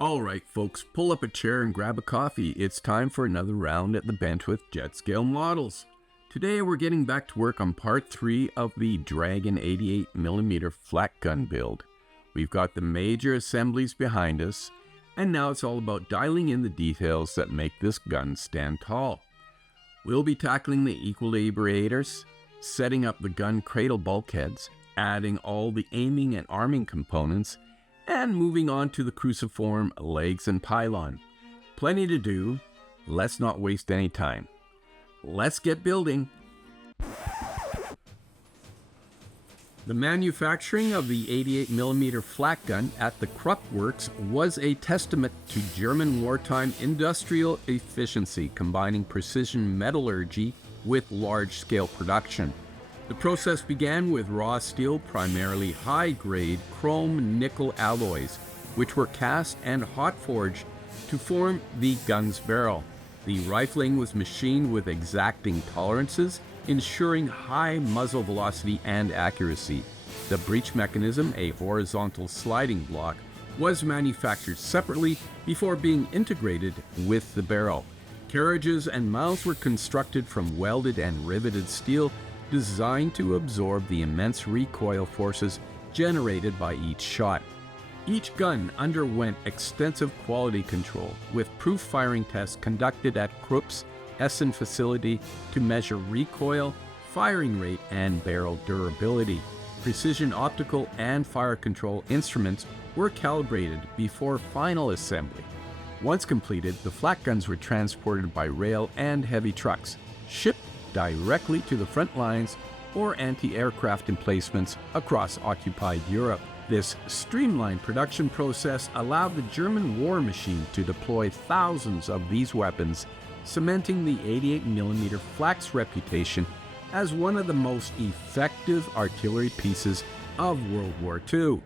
Alright folks, pull up a chair and grab a coffee. It's time for another round at the bench with jet scale models. Today we're getting back to work on part 3 of the Dragon 88mm flak gun build. We've got the major assemblies behind us, and now it's all about dialing in the details that make this gun stand tall. We'll be tackling the equilibrators, setting up the gun cradle bulkheads, adding all the aiming and arming components, and moving on to the cruciform legs and pylon. Plenty to do. Let's not waste any time. Let's get building. The manufacturing of the 88mm flak gun at the Krupp Works was a testament to German wartime industrial efficiency, combining precision metallurgy with large-scale production. The process began with raw steel, primarily high-grade chrome-nickel alloys, which were cast and hot-forged to form the gun's barrel. The rifling was machined with exacting tolerances, ensuring high muzzle velocity and accuracy. The breech mechanism, a horizontal sliding block, was manufactured separately before being integrated with the barrel. Carriages and mounts were constructed from welded and riveted steel, designed to absorb the immense recoil forces generated by each shot. Each gun underwent extensive quality control, with proof firing tests conducted at Krupp's Essen facility to measure recoil, firing rate, and barrel durability. Precision optical and fire control instruments were calibrated before final assembly. Once completed, the flak guns were transported by rail and heavy trucks, shipped directly to the front lines or anti-aircraft emplacements across occupied Europe. This streamlined production process allowed the German war machine to deploy thousands of these weapons, cementing the 88mm flak's reputation as one of the most effective artillery pieces of World War II.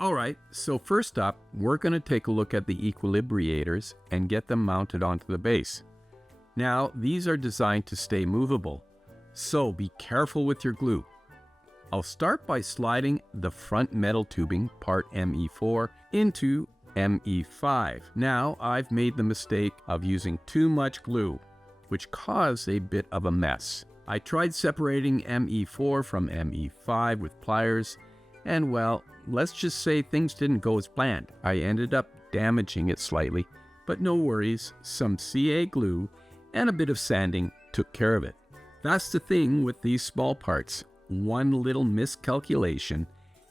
Alright, so first up, we're going to take a look at the equilibrators and get them mounted onto the base. Now, these are designed to stay movable, so be careful with your glue. I'll start by sliding the front metal tubing, part ME4, into ME5. Now, I've made the mistake of using too much glue, which caused a bit of a mess. I tried separating ME4 from ME5 with pliers, and well, let's just say things didn't go as planned. I ended up damaging it slightly, but no worries, some CA glue and a bit of sanding took care of it. That's the thing with these small parts. One little miscalculation,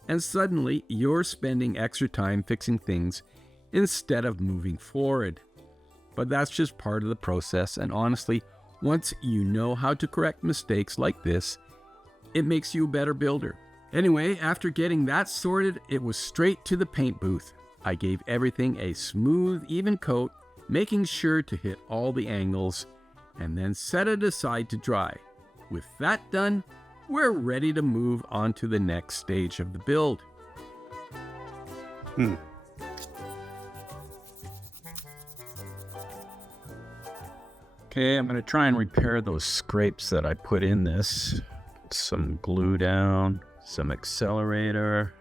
and suddenly you're spending extra time fixing things instead of moving forward. But that's just part of the process, and honestly, once you know how to correct mistakes like this, it makes you a better builder. Anyway, after getting that sorted, it was straight to the paint booth. I gave everything a smooth, even coat, making sure to hit all the angles, and then set it aside to dry. With that done, we're ready to move on to the next stage of the build. Okay, I'm going to try and repair those scrapes that I put in this. Put some glue down. Some accelerator.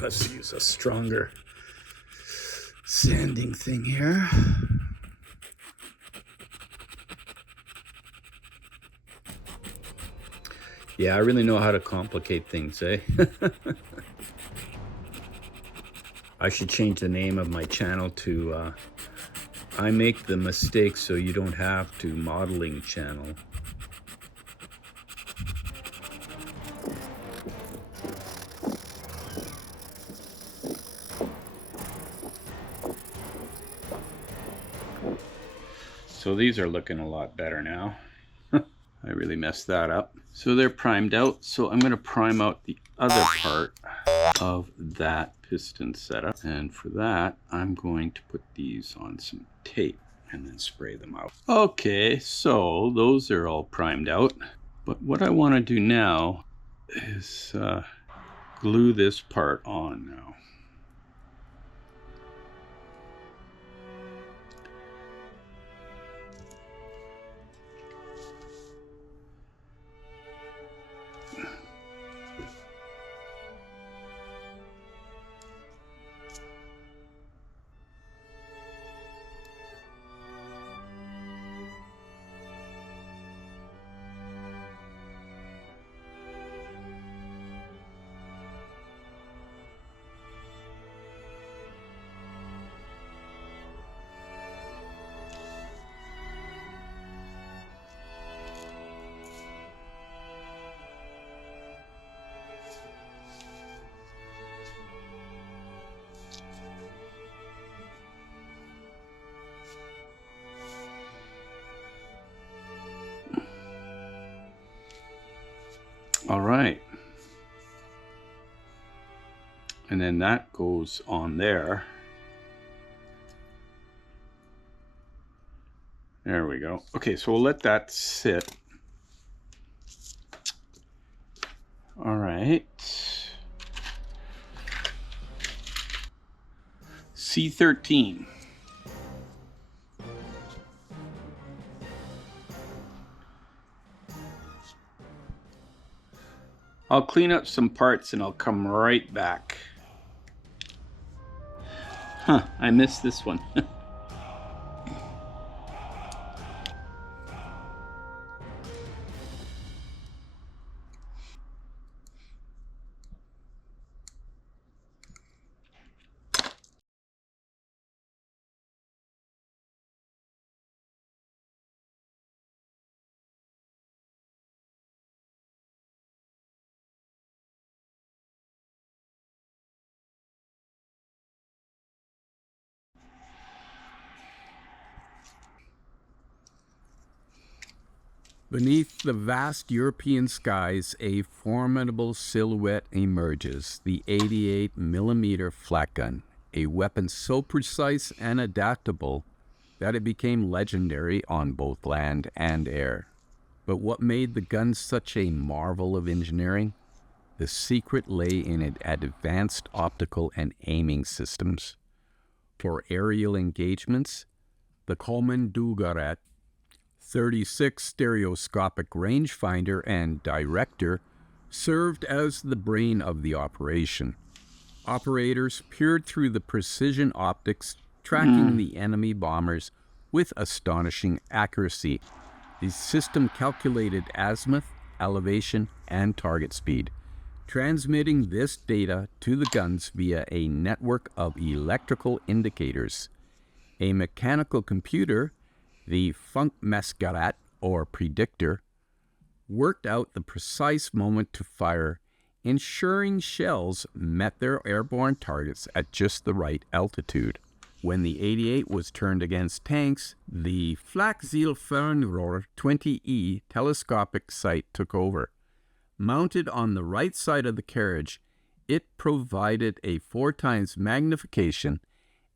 Let's use a stronger sanding thing here. Yeah, I really know how to complicate things, eh? I should change the name of my channel to I Make the Mistakes So You Don't Have to Modeling Channel. So these are looking a lot better now. I really messed that up. So they're primed out. So I'm going to prime out the other part of that piston setup. And for that, I'm going to put these on some tape and then spray them out. Okay, so those are all primed out. But what I want to do now is glue this part on now. All right. And then that goes on there. There we go. Okay, so we'll let that sit. All right. C13. I'll clean up some parts and I'll come right back. Huh, I missed this one. Beneath the vast European skies, a formidable silhouette emerges, the 88mm flak gun, a weapon so precise and adaptable that it became legendary on both land and air. But what made the gun such a marvel of engineering? The secret lay in its advanced optical and aiming systems. For aerial engagements, the Coleman Dugaret 36 stereoscopic rangefinder and director served as the brain of the operation. Operators peered through the precision optics, tracking the enemy bombers with astonishing accuracy. The system calculated azimuth, elevation, and target speed, transmitting this data to the guns via a network of electrical indicators. A mechanical computer, the Funkmesgarat, or predictor, worked out the precise moment to fire, ensuring shells met their airborne targets at just the right altitude. When the 88 was turned against tanks, the Flak Zielfernrohr 20E telescopic sight took over. Mounted on the right side of the carriage, it provided a 4 times magnification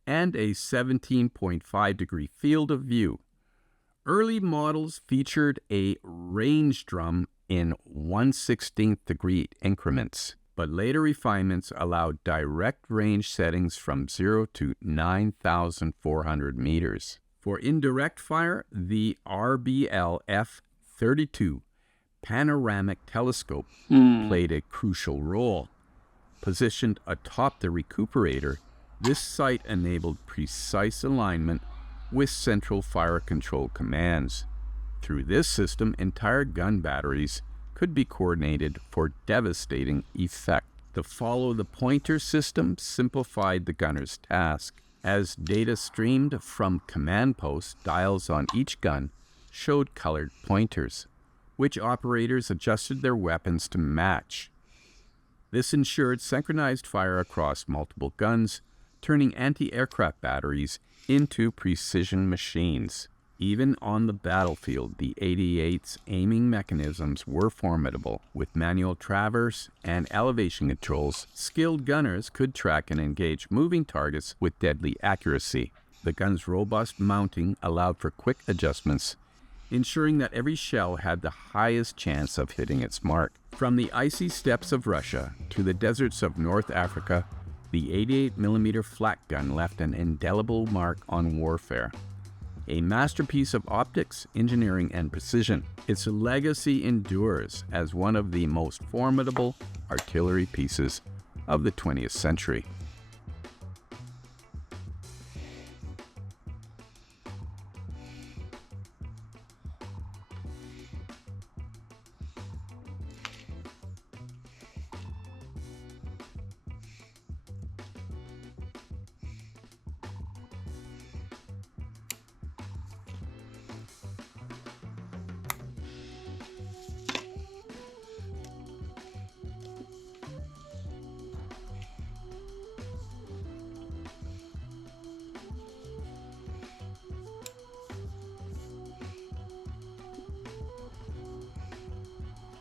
and a 17.5 degree field of view. Early models featured a range drum in 1/16 degree increments, but later refinements allowed direct range settings from 0 to 9,400 meters. For indirect fire, the RBL F-32 panoramic telescope played a crucial role. Positioned atop the recuperator, this sight enabled precise alignment with central fire control commands. Through this system, entire gun batteries could be coordinated for devastating effect. The follow-the-pointer system simplified the gunner's task. As data streamed from command posts, dials on each gun showed colored pointers, which operators adjusted their weapons to match. This ensured synchronized fire across multiple guns, turning anti-aircraft batteries into precision machines. Even on the battlefield, the 88's aiming mechanisms were formidable. With manual traverse and elevation controls, skilled gunners could track and engage moving targets with deadly accuracy. The gun's robust mounting allowed for quick adjustments, ensuring that every shell had the highest chance of hitting its mark. From the icy steppes of Russia to the deserts of North Africa, the 88mm Flak gun left an indelible mark on warfare. A masterpiece of optics, engineering, and precision, its legacy endures as one of the most formidable artillery pieces of the 20th century.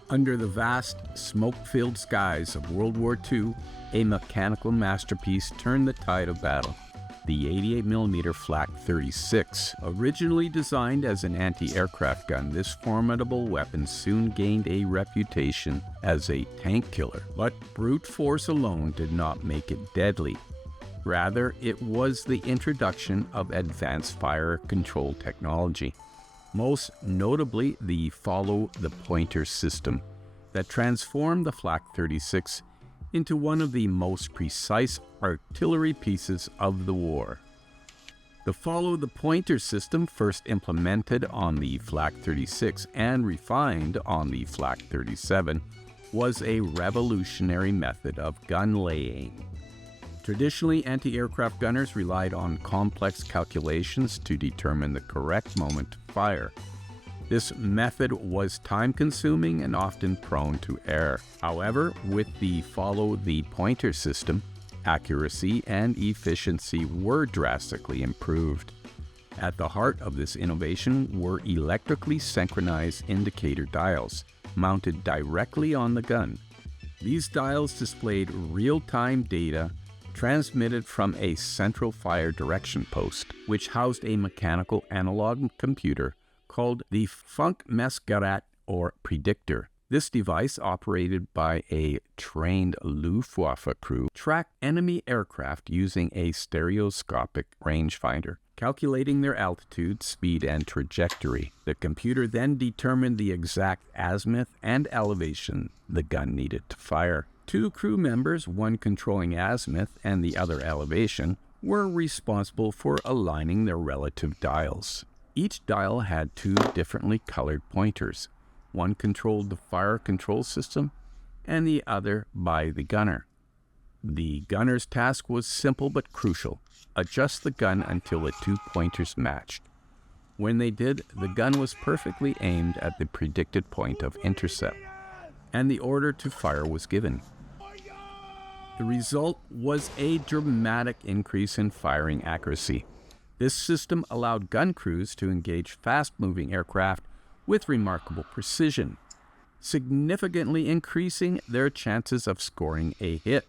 Under the vast, smoke-filled skies of World War II, a mechanical masterpiece turned the tide of battle. The 88mm Flak 36. Originally designed as an anti-aircraft gun, this formidable weapon soon gained a reputation as a tank killer. But brute force alone did not make it deadly. Rather, it was the introduction of advanced fire control technology, most notably the follow-the-pointer system, that transformed the Flak 36 into one of the most precise artillery pieces of the war. The follow-the-pointer system, first implemented on the Flak 36 and refined on the Flak 37, was a revolutionary method of gun laying. Traditionally, anti-aircraft gunners relied on complex calculations to determine the correct moment to fire. This method was time-consuming and often prone to error. However, with the follow-the-pointer system, accuracy and efficiency were drastically improved. At the heart of this innovation were electrically synchronized indicator dials mounted directly on the gun. These dials displayed real-time data transmitted from a central fire direction post, which housed a mechanical analog computer called the Funkmessgerät or predictor. This device, operated by a trained Luftwaffe crew, tracked enemy aircraft using a stereoscopic rangefinder, calculating their altitude, speed, and trajectory. The computer then determined the exact azimuth and elevation the gun needed to fire. Two crew members, one controlling azimuth and the other elevation, were responsible for aligning their relative dials. Each dial had two differently colored pointers. One controlled the fire control system and the other by the gunner. The gunner's task was simple but crucial: adjust the gun until the two pointers matched. When they did, the gun was perfectly aimed at the predicted point of intercept, and the order to fire was given. The result was a dramatic increase in firing accuracy. This system allowed gun crews to engage fast-moving aircraft with remarkable precision, significantly increasing their chances of scoring a hit.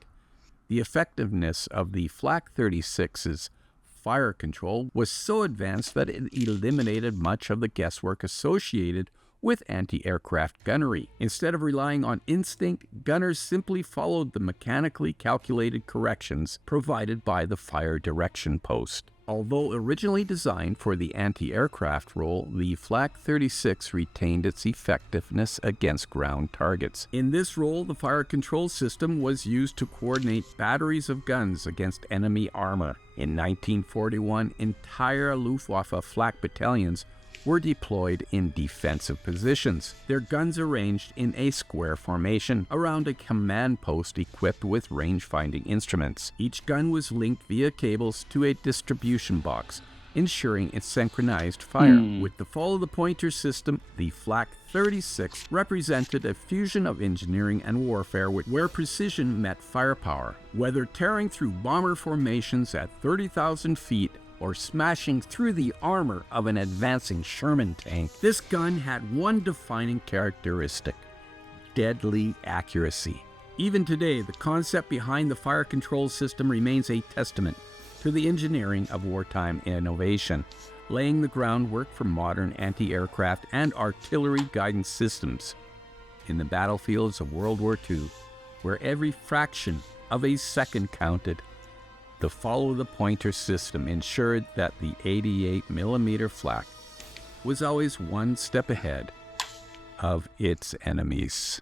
The effectiveness of the Flak 36's fire control was so advanced that it eliminated much of the guesswork associated with anti-aircraft gunnery. Instead of relying on instinct, gunners simply followed the mechanically calculated corrections provided by the fire direction post. Although originally designed for the anti-aircraft role, the Flak 36 retained its effectiveness against ground targets. In this role, the fire control system was used to coordinate batteries of guns against enemy armor. In 1941, entire Luftwaffe Flak battalions were deployed in defensive positions, their guns arranged in a square formation around a command post equipped with range-finding instruments. Each gun was linked via cables to a distribution box, ensuring its synchronized fire. With the follow-the-pointer system, the Flak 36 represented a fusion of engineering and warfare where precision met firepower. Whether tearing through bomber formations at 30,000 feet or smashing through the armor of an advancing Sherman tank, this gun had one defining characteristic: deadly accuracy. Even today, the concept behind the fire control system remains a testament to the engineering of wartime innovation, laying the groundwork for modern anti-aircraft and artillery guidance systems. In the battlefields of World War II, where every fraction of a second counted, the follow-the-pointer system ensured that the 88mm Flak was always one step ahead of its enemies.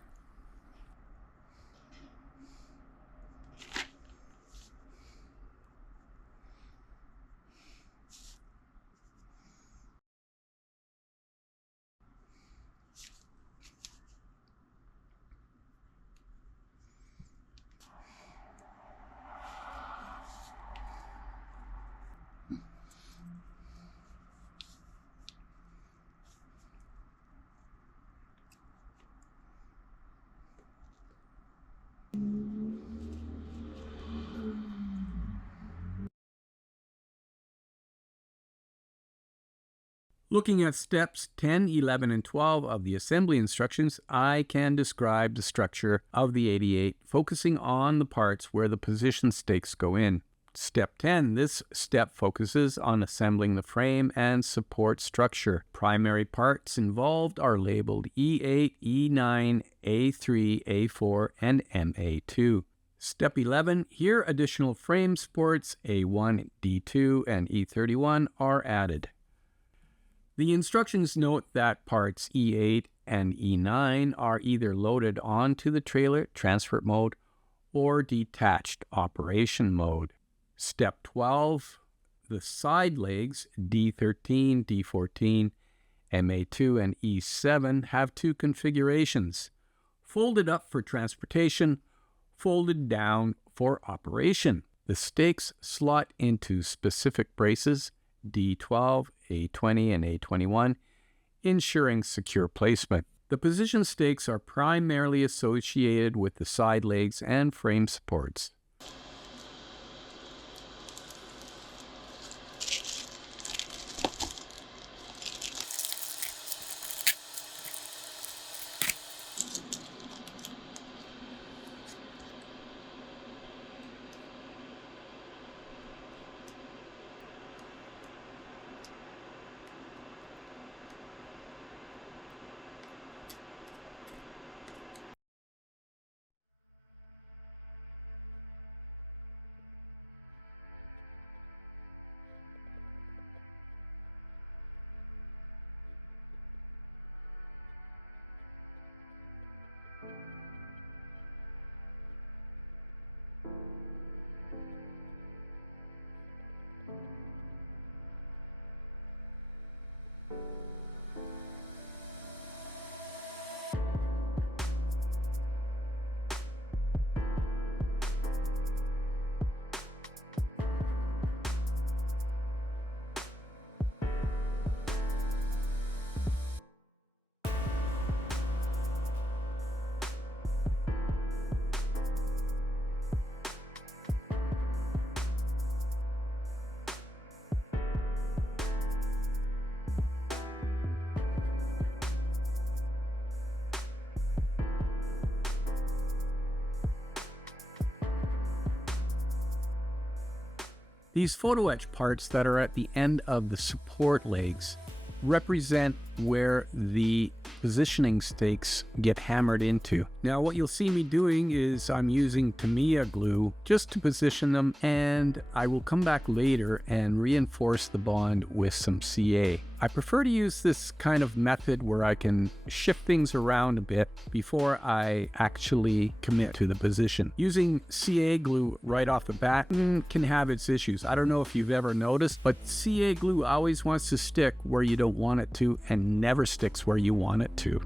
Looking at steps 10, 11, and 12 of the assembly instructions, I can describe the structure of the 88, focusing on the parts where the position stakes go in. Step 10. This step focuses on assembling the frame and support structure. Primary parts involved are labeled E8, E9, A3, A4, and MA2. Step 11. Here additional frame supports A1, D2, and E31 are added. The instructions note that parts E8 and E9 are either loaded onto the trailer, transfer mode, or detached operation mode. Step 12, the side legs D13, D14, MA2, and E7 have two configurations: folded up for transportation, folded down for operation. The stakes slot into specific braces D12, A20, and A21, ensuring secure placement. The position stakes are primarily associated with the side legs and frame supports. These photo etch parts that are at the end of the support legs represent where the positioning stakes get hammered into. Now what you'll see me doing is I'm using Tamiya glue just to position them, and I will come back later and reinforce the bond with some CA. I prefer to use this kind of method where I can shift things around a bit before I actually commit to the position. Using CA glue right off the bat can have its issues. I don't know if you've ever noticed, but CA glue always wants to stick where you don't want it to and never sticks where you want it to.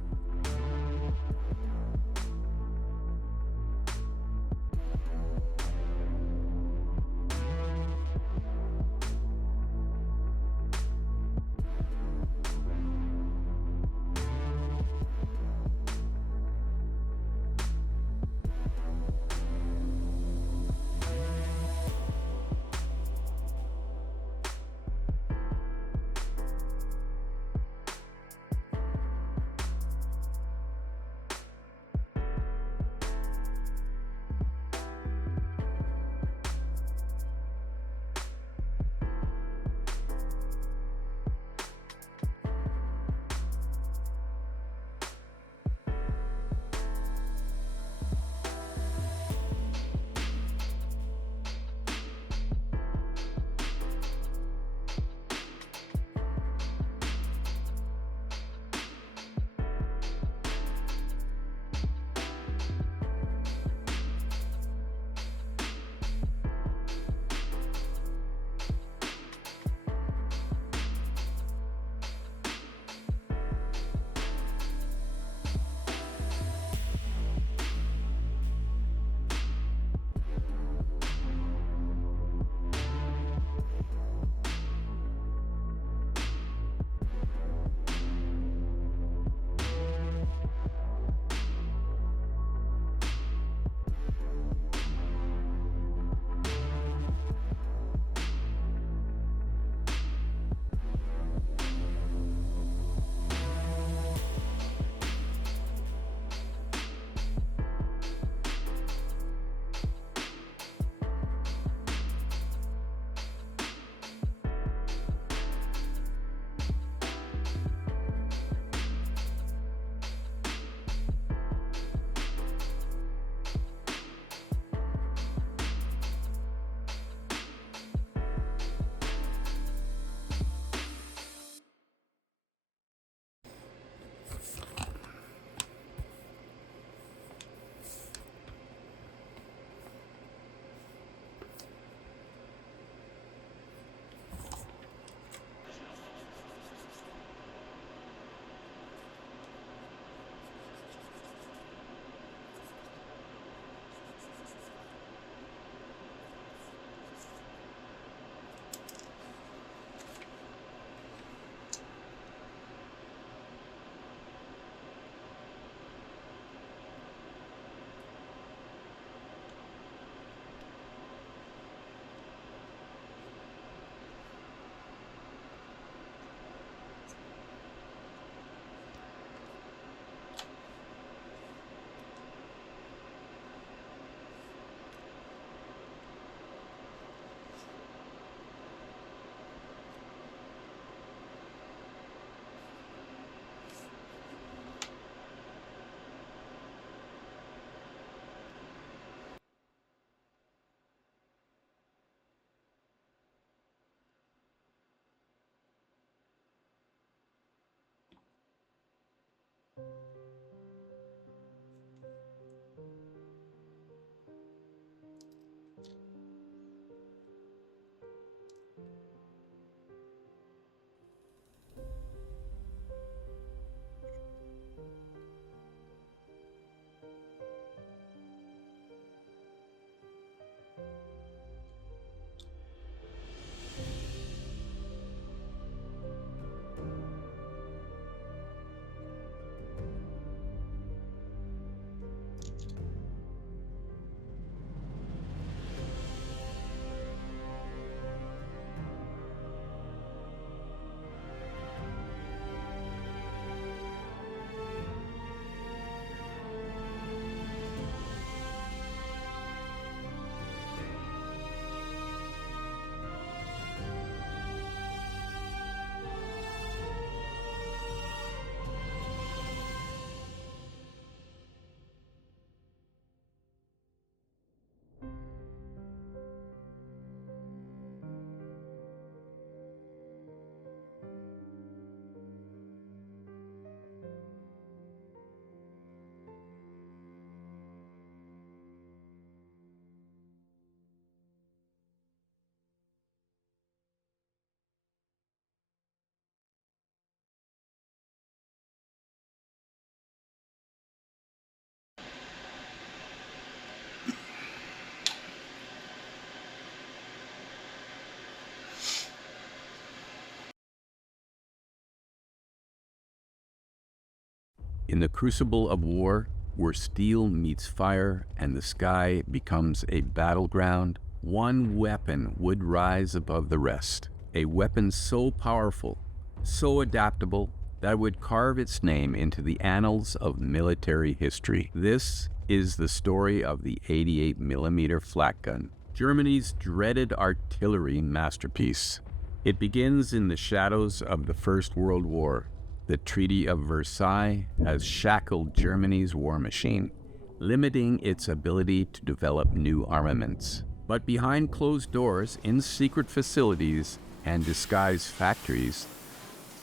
In the crucible of war, where steel meets fire and the sky becomes a battleground, one weapon would rise above the rest. A weapon so powerful, so adaptable, that would carve its name into the annals of military history. This is the story of the 88mm flak gun, Germany's dreaded artillery masterpiece. It begins in the shadows of the First World War. The Treaty of Versailles has shackled Germany's war machine, limiting its ability to develop new armaments. But behind closed doors, in secret facilities and disguised factories,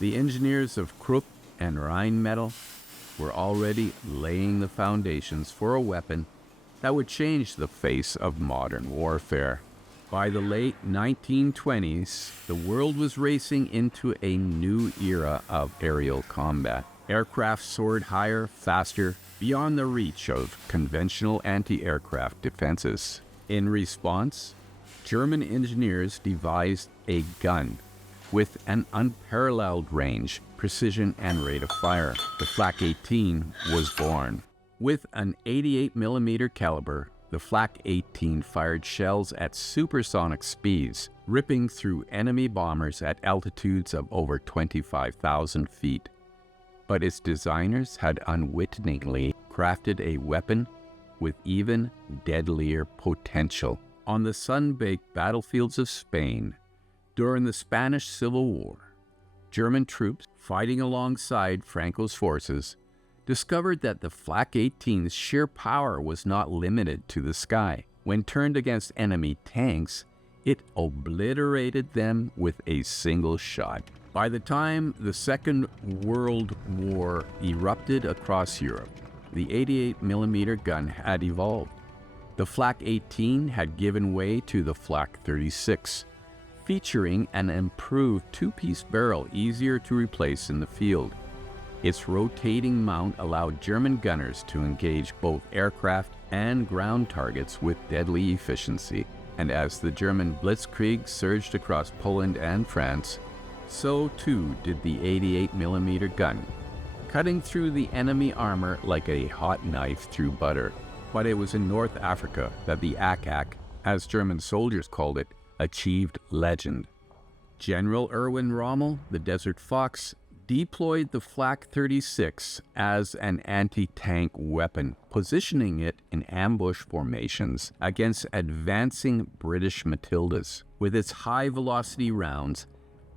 the engineers of Krupp and Rheinmetall were already laying the foundations for a weapon that would change the face of modern warfare. By the late 1920s, the world was racing into a new era of aerial combat. Aircraft soared higher, faster, beyond the reach of conventional anti-aircraft defenses. In response, German engineers devised a gun with an unparalleled range, precision, and rate of fire. The Flak 18 was born. With an 88mm caliber, the Flak 18 fired shells at supersonic speeds, ripping through enemy bombers at altitudes of over 25,000 feet. But its designers had unwittingly crafted a weapon with even deadlier potential. On the sun-baked battlefields of Spain, during the Spanish Civil War, German troops fighting alongside Franco's forces discovered that the Flak 18's sheer power was not limited to the sky. When turned against enemy tanks, it obliterated them with a single shot. By the time the Second World War erupted across Europe, the 88mm gun had evolved. The Flak 18 had given way to the Flak 36, featuring an improved two-piece barrel easier to replace in the field. Its rotating mount allowed German gunners to engage both aircraft and ground targets with deadly efficiency. And as the German Blitzkrieg surged across Poland and France, so too did the 88mm gun, cutting through the enemy armor like a hot knife through butter. But it was in North Africa that the AK, as German soldiers called it, achieved legend. General Erwin Rommel, the Desert Fox, deployed the Flak 36 as an anti-tank weapon, positioning it in ambush formations against advancing British Matildas. With its high-velocity rounds,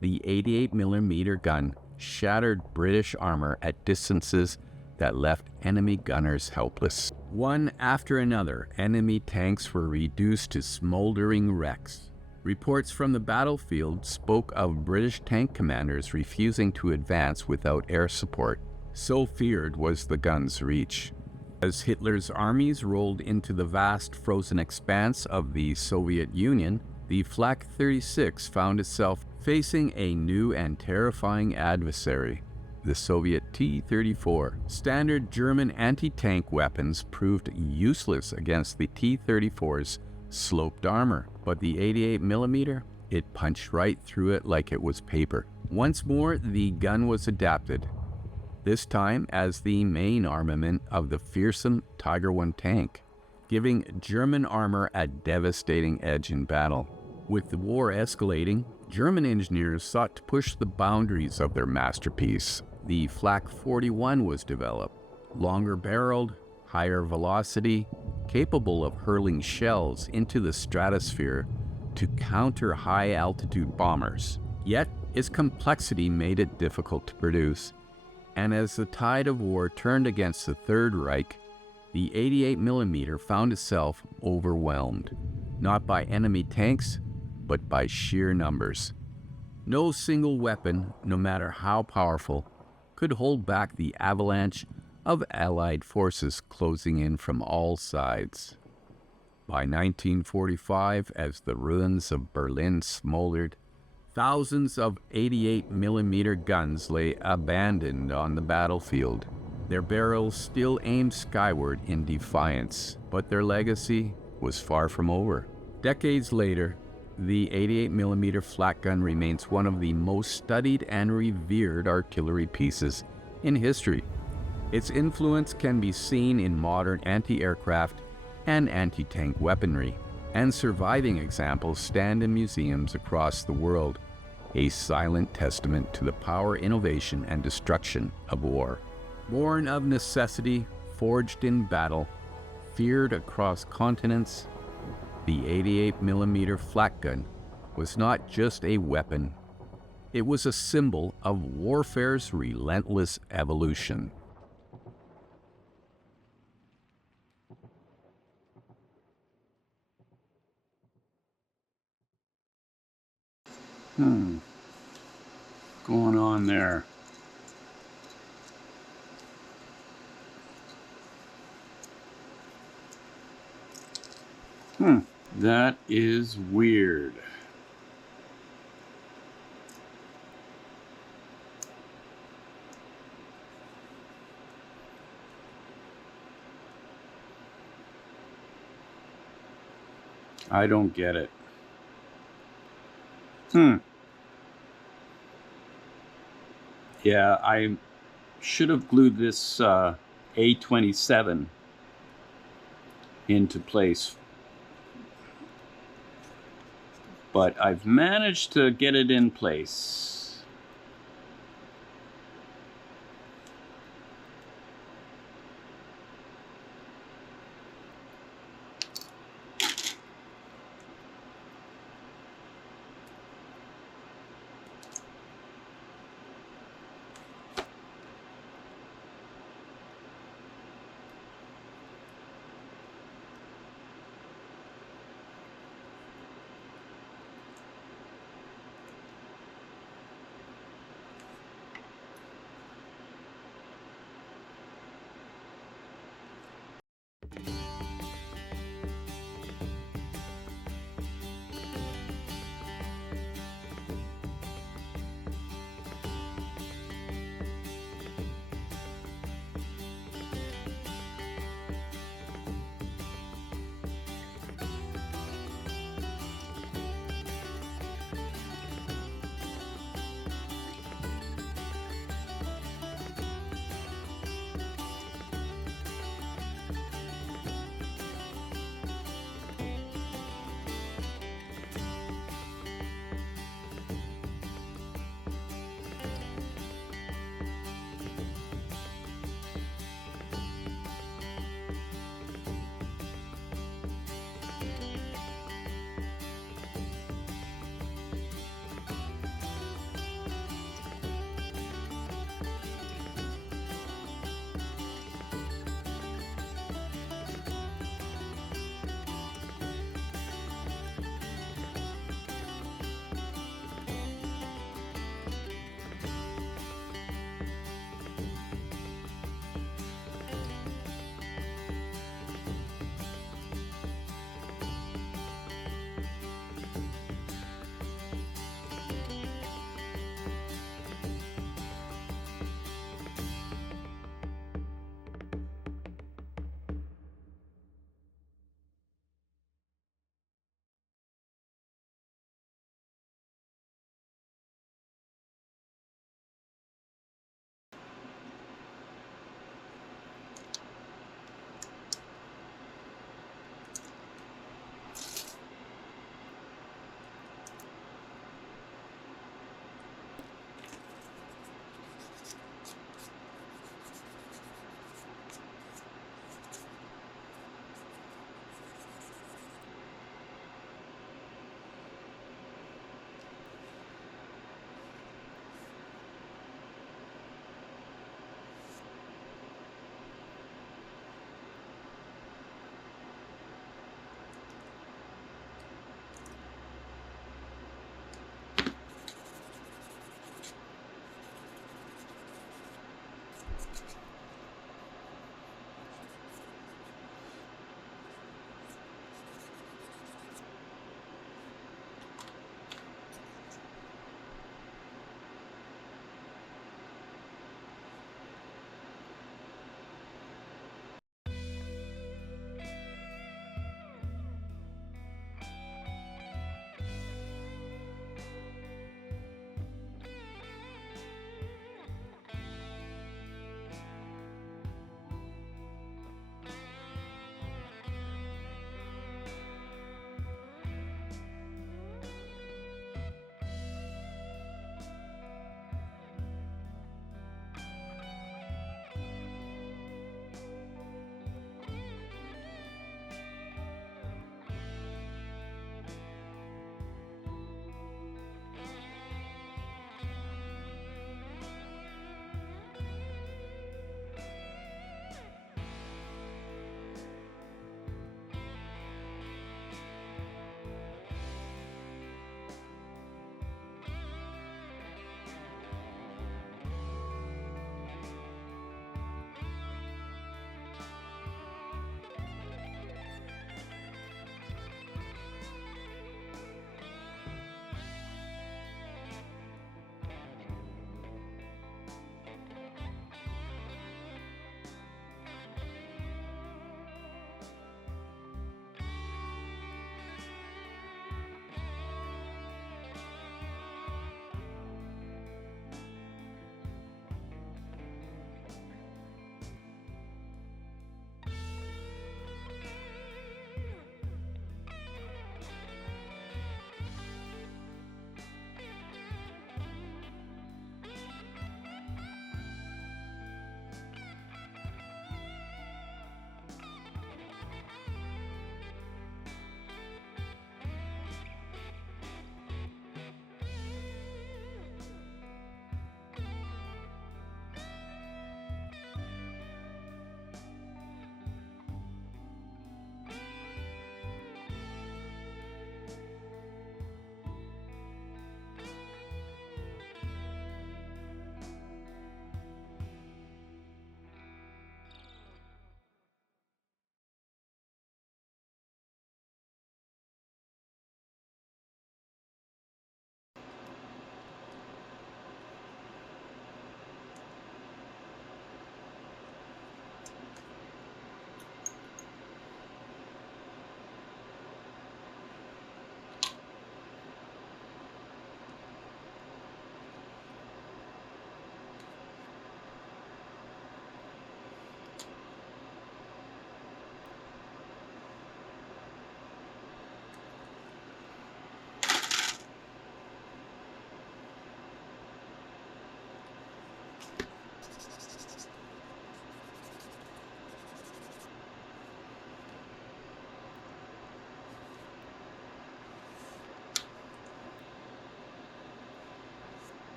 the 88mm gun shattered British armor at distances that left enemy gunners helpless. One after another, enemy tanks were reduced to smoldering wrecks. Reports from the battlefield spoke of British tank commanders refusing to advance without air support. So feared was the gun's reach. As Hitler's armies rolled into the vast frozen expanse of the Soviet Union, the Flak 36 found itself facing a new and terrifying adversary, the Soviet T-34. Standard German anti-tank weapons proved useless against the T-34's sloped armor, but the 88mm, it punched right through it like it was paper. Once more, the gun was adapted, this time as the main armament of the fearsome Tiger I tank, giving German armor a devastating edge in battle. With the war escalating, German engineers sought to push the boundaries of their masterpiece. The Flak 41 was developed, longer barreled, higher velocity, capable of hurling shells into the stratosphere to counter high-altitude bombers. Yet, its complexity made it difficult to produce, and as the tide of war turned against the Third Reich, the 88mm found itself overwhelmed, not by enemy tanks, but by sheer numbers. No single weapon, no matter how powerful, could hold back the avalanche of Allied forces closing in from all sides. By 1945, as the ruins of Berlin smoldered, thousands of 88mm guns lay abandoned on the battlefield. Their barrels still aimed skyward in defiance, but their legacy was far from over. Decades later, the 88mm flak gun remains one of the most studied and revered artillery pieces in history. Its influence can be seen in modern anti-aircraft and anti-tank weaponry, and surviving examples stand in museums across the world, a silent testament to the power, innovation, and destruction of war. Born of necessity, forged in battle, feared across continents, the 88mm flak gun was not just a weapon, it was a symbol of warfare's relentless evolution. Going on there. That is weird. I don't get it. Yeah, I should have glued this A27 into place, but I've managed to get it in place.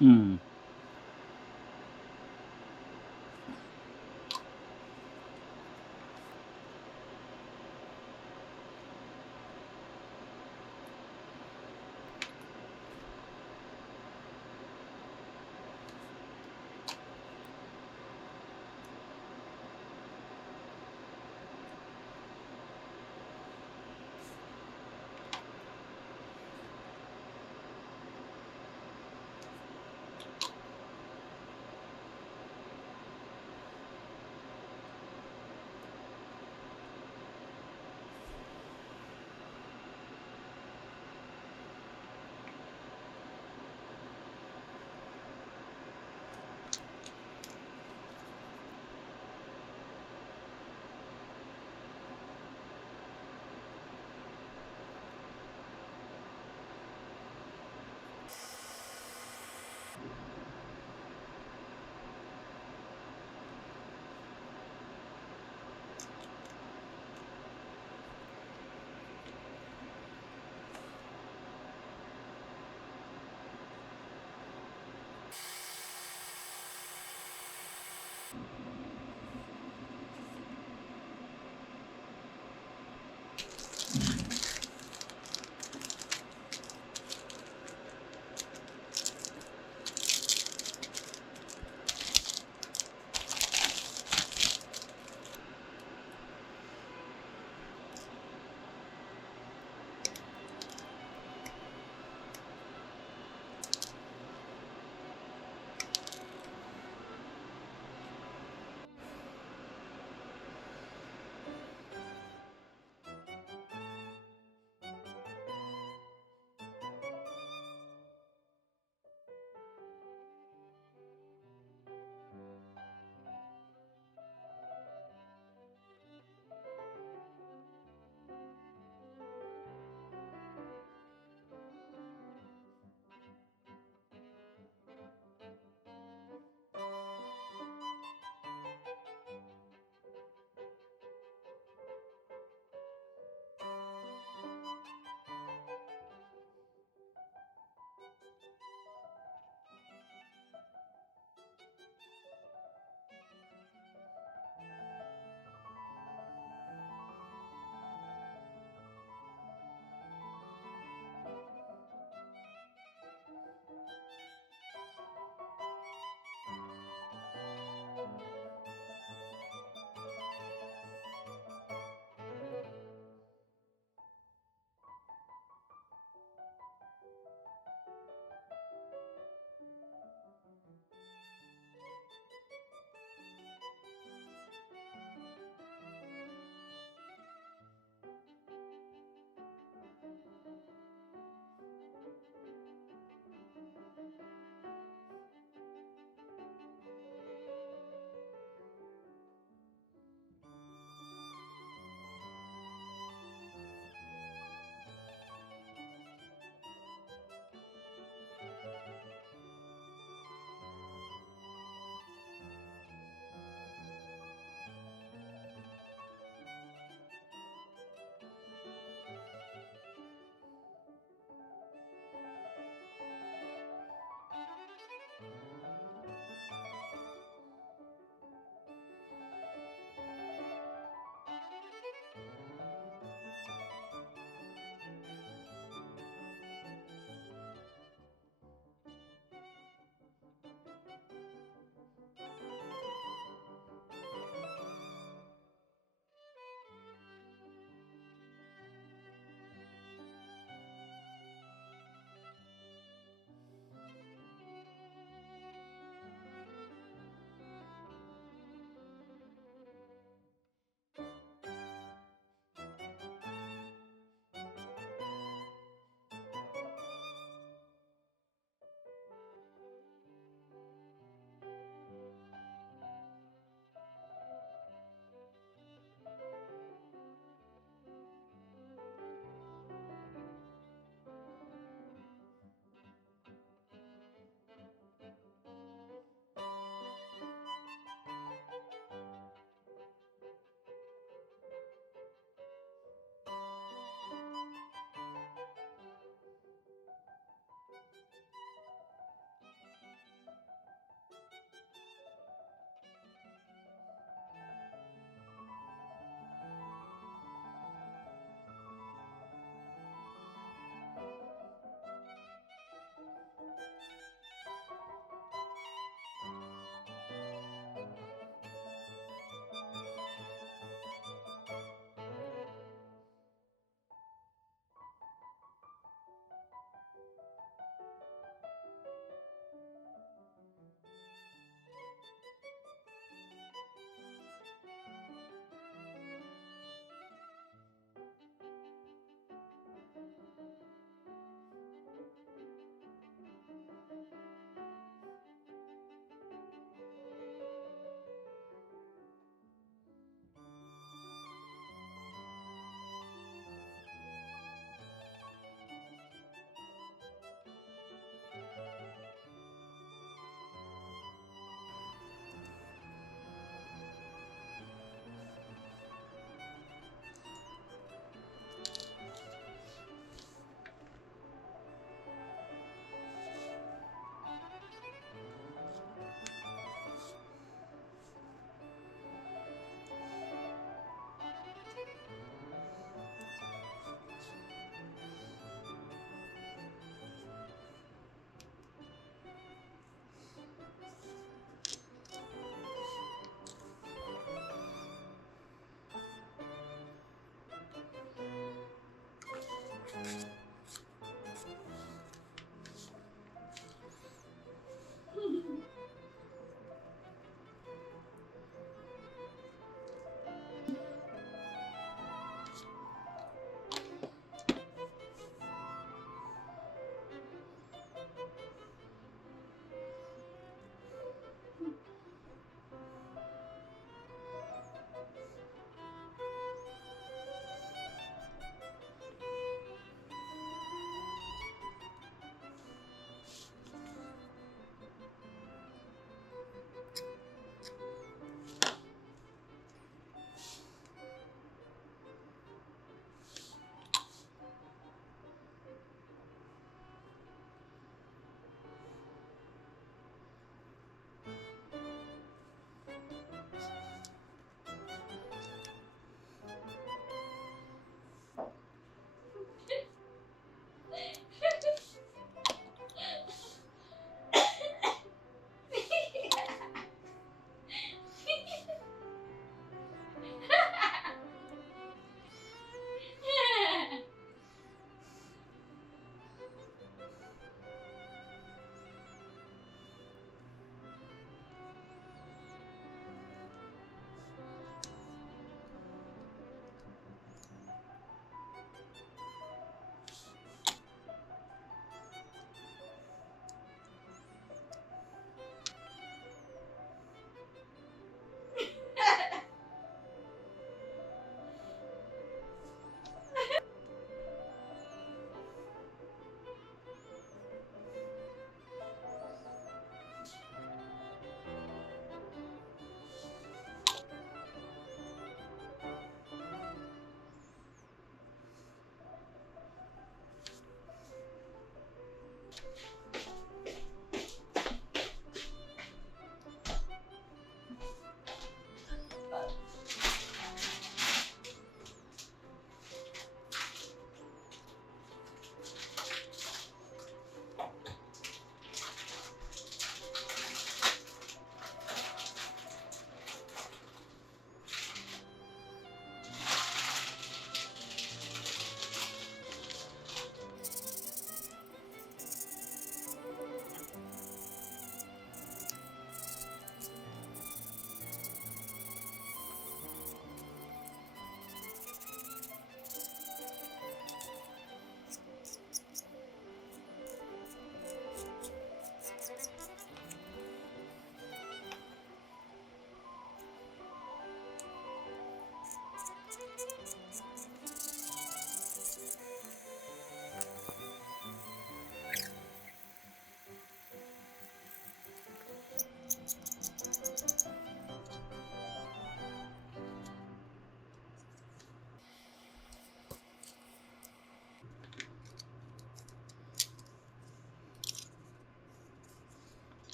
Hmm.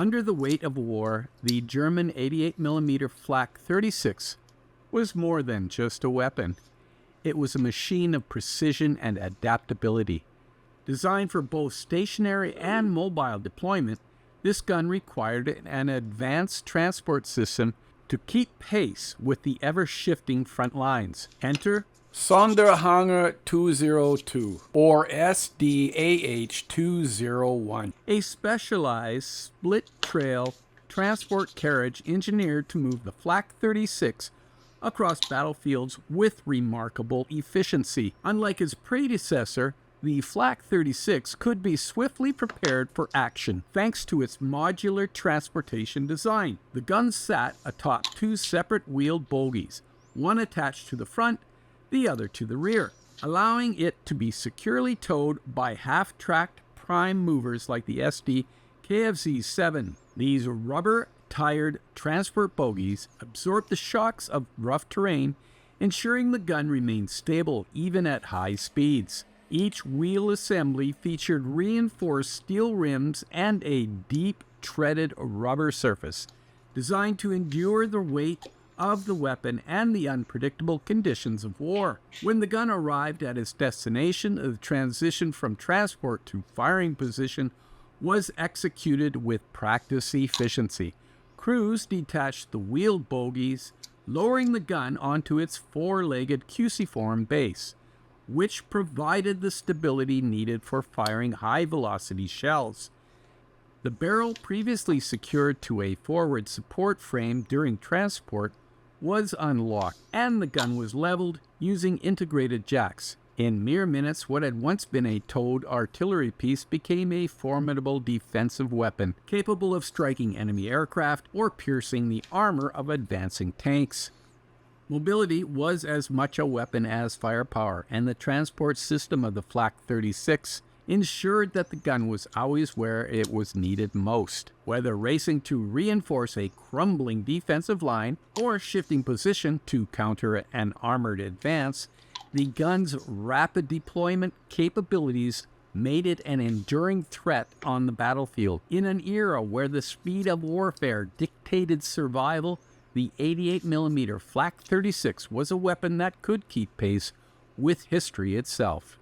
Under the weight of war, the German 88mm Flak 36 was more than just a weapon. It was a machine of precision and adaptability. Designed for both stationary and mobile deployment, this gun required an advanced transport system to keep pace with the ever-shifting front lines. Enter Sonderhanger 202, or SDAH 201, a specialized split-trail transport carriage engineered to move the Flak 36 across battlefields with remarkable efficiency. Unlike its predecessor, the Flak 36 could be swiftly prepared for action thanks to its modular transportation design. The gun sat atop two separate wheeled bogies, one attached to the front, the other to the rear, allowing it to be securely towed by half-tracked prime movers like the SD KFZ-7. These rubber-tired transport bogies absorb the shocks of rough terrain, ensuring the gun remains stable even at high speeds. Each wheel assembly featured reinforced steel rims and a deep treaded rubber surface, designed to endure the weight of the weapon and the unpredictable conditions of war. When the gun arrived at its destination, the transition from transport to firing position was executed with practiced efficiency. Crews detached the wheeled bogies, lowering the gun onto its four-legged cruciform base, which provided the stability needed for firing high-velocity shells. The barrel, previously secured to a forward support frame during transport, was unlocked, and the gun was leveled using integrated jacks. In mere minutes, what had once been a towed artillery piece became a formidable defensive weapon, capable of striking enemy aircraft or piercing the armor of advancing tanks. Mobility was as much a weapon as firepower, and the transport system of the Flak 36 ensured that the gun was always where it was needed most. Whether racing to reinforce a crumbling defensive line or shifting position to counter an armored advance, the gun's rapid deployment capabilities made it an enduring threat on the battlefield. In an era where the speed of warfare dictated survival, the 88mm Flak 36 was a weapon that could keep pace with history itself.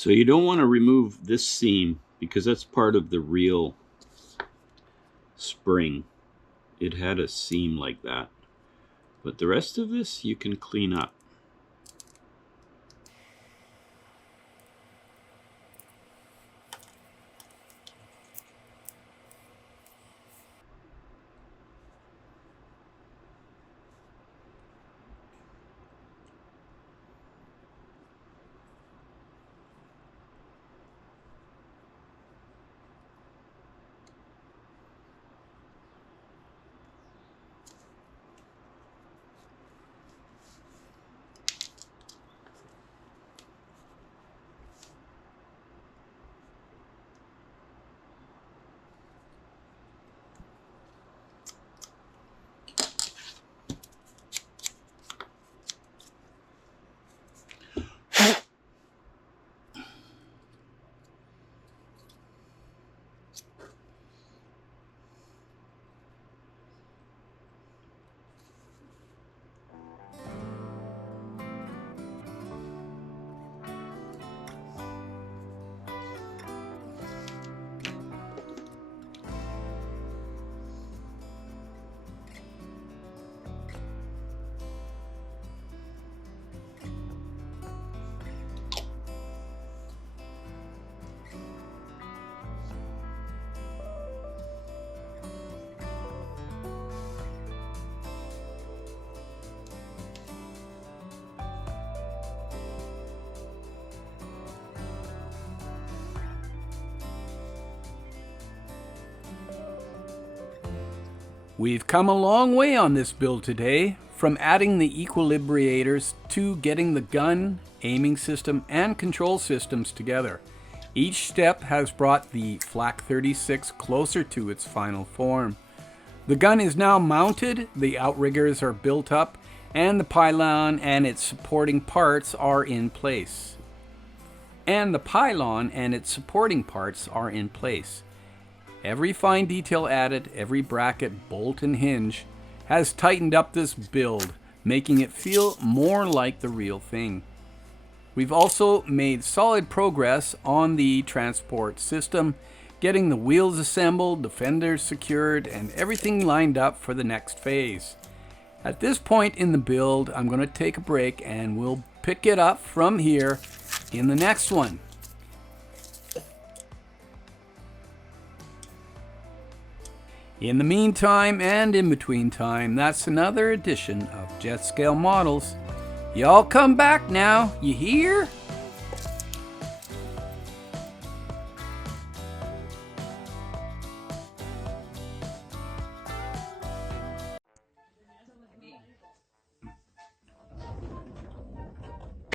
So you don't want to remove this seam because that's part of the real spring. It had a seam like that. But the rest of this you can clean up. We've come a long way on this build today, from adding the equilibrators to getting the gun, aiming system, and control systems together. Each step has brought the Flak 36 closer to its final form. The gun is now mounted, the outriggers are built up, and the pylon and its supporting parts are in place. Every fine detail added, every bracket, bolt, and hinge has tightened up this build, making it feel more like the real thing. We've also made solid progress on the transport system, getting the wheels assembled, the fenders secured, and everything lined up for the next phase. At this point in the build, I'm going to take a break and we'll pick it up from here in the next one. In the meantime and in between time, that's another edition of Jet Scale Models. Y'all come back now, you hear?